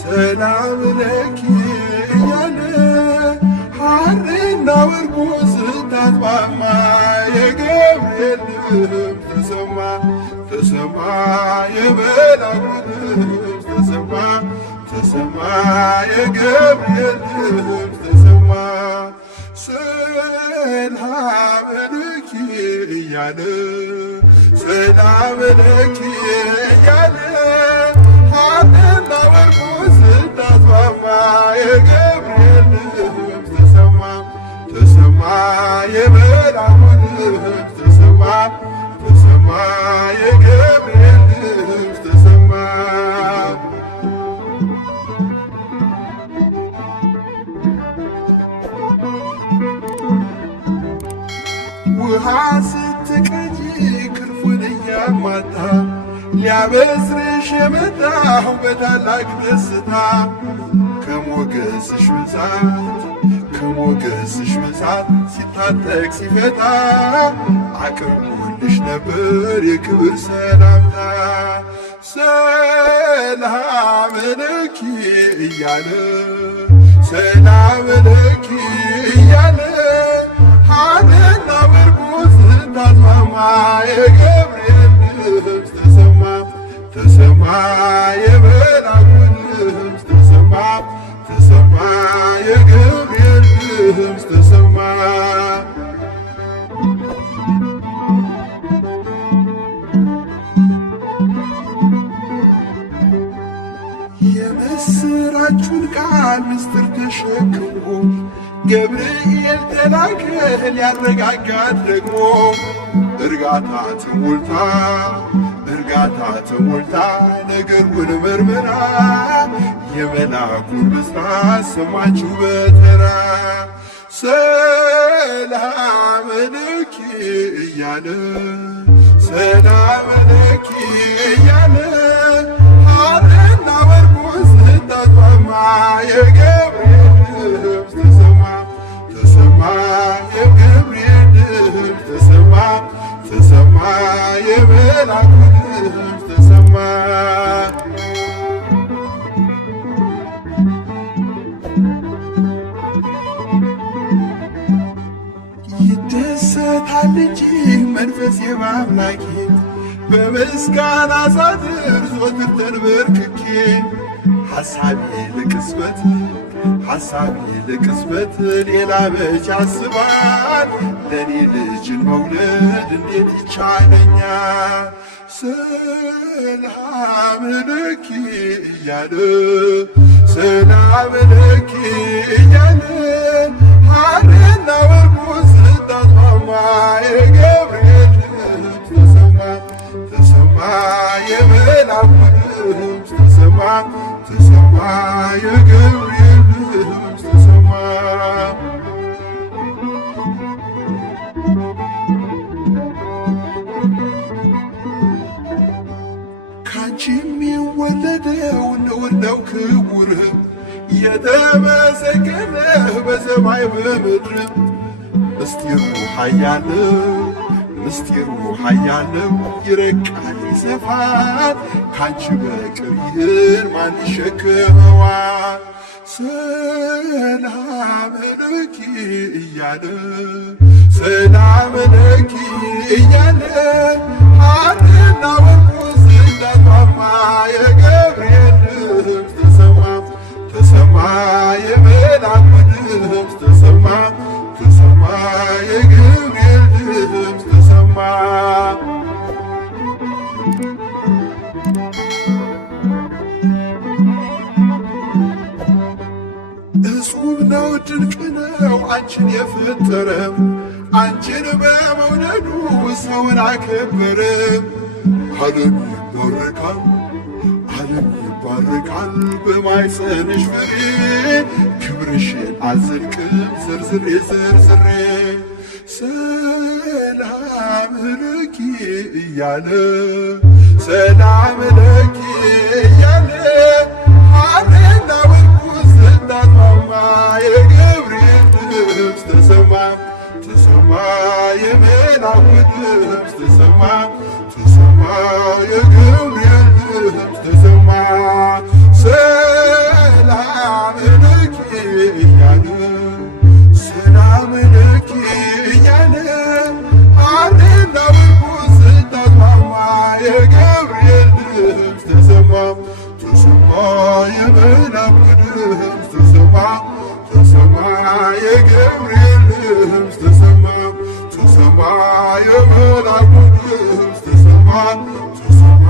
ሰላም ለኪ እያለ ሐርና ወርቁ ስታስማማ የገብርኤል ድምፅ ተሰማ ተሰማ የመላኩ ድምፅ ተሰማ ተሰማ የገብርኤል ድምፅ ተሰማ ሰላም ለኪ እያለ ሰላም ለኪ እያለ ሐርና ወርቁ ስታስማማ የገብርኤል ድምፅ ተሰማ ተሰማ የመላኩ ድምፅ ተሰማ ተሰማ የገብርኤል ድምፅ ተሰማ ውሃ ስትቀጂ ክንፉን እያማታ ሊያበስርሽ የመጣው በታላቅ ደስታ ከሞገስሽ ብዛት ሲታጠቅ ሲፈታ አቅርቦልሽ ነበር የክብር ሰላምታ ሰላም ለኪ እያለ ሰላም ለኪ እያለ ሐርና ወርቁ ስታስማማ የገብርኤል ድምፅ ተሰማ ተሰማ የመላኩ ድምፅ ተሰማ ተሰማ የገብርኤል ድምፅ ተሰማ የምስራቹን ቃል ምስጢር ተሸክሞ ገብርኤል ተላከ ሊያረጋጋት ደግሞ እርጋታ ተሞልታ ነገሩን መርምራ የመልአኩን ብስራት ሰማችው በተራ ሰላም ለኪ እያለ ሰላም ለኪ እያለ ሐርና ወርቁ ስታስማማ የገብርኤል ድምፅ ተሰማ ተሰማ የገብርኤል ድምፅ ተሰማ ተሰማ የመልአኩ ድምፅ ተሰማ ይደሰታል እንጂ መንፈሴ በአምላኬ በምስጋና ሳድር ዘወትር ተንበርክኬ ሐሳቤ ለቅጽበት ሌላ መች ያስባል ለኔ ልጅን መውለድ እንዴት ይቻለኛል ሰላም ለኪ እያለ ሰላም ለኪ እያለ ሐርና ወርቁ ስታስማማ የገብርኤል ድምፅ ተሰማ ተሰማ የመልአኩ ድምፅ ተሰማ ተሰማ የገብርኤል ድምፅ ተሰማ ካንቺ የሚወለደው ንዑድ ነው ክቡር የተመሰገነ በሰማይ በምድር ምስጢሩ ኃያለው ይረቃል ይሰፋል ካንቺ በቀር ይህን ማን ይሸከመዋል ሰላም ለኪ እያለ ሰላም ለኪ እያለ ሐርና ወርቁ ስታስማማ የገብርኤል ድምፅ ተሰማ ተሰማ የመልአኩ ድምፅ ተሰማ ተሰማ የገብርኤል ድምፅ ተሰማ እጹብ ነው ድንቅ ነው አንቺን የፈጠረ አንቺን በመውደዱ ሰውን አከበረ ዓለም ይባረካል በማኅፀንሽ ፍሬ ክብርሽን አልዘልቅም ዘርዝሬ ሰላም ለኪ እያለ ሰላም ለኪ እያለ ሐርና ወርቁ ስታስማማ የገብርኤል ድምፅ ተሰማ ተሰማ የመልአኩ ድምፅ ተሰማ ተሰማ የገብርኤል ድምፅ ተሰማ የገብርኤል ድምፅ ተሰማ ተሰማ የመላኩ ድምፅ ተሰማ ተሰማ የገብርኤል ድምፅ ተሰማ ተሰማ የመላኩ ድምፅ ተሰማ ተሰማ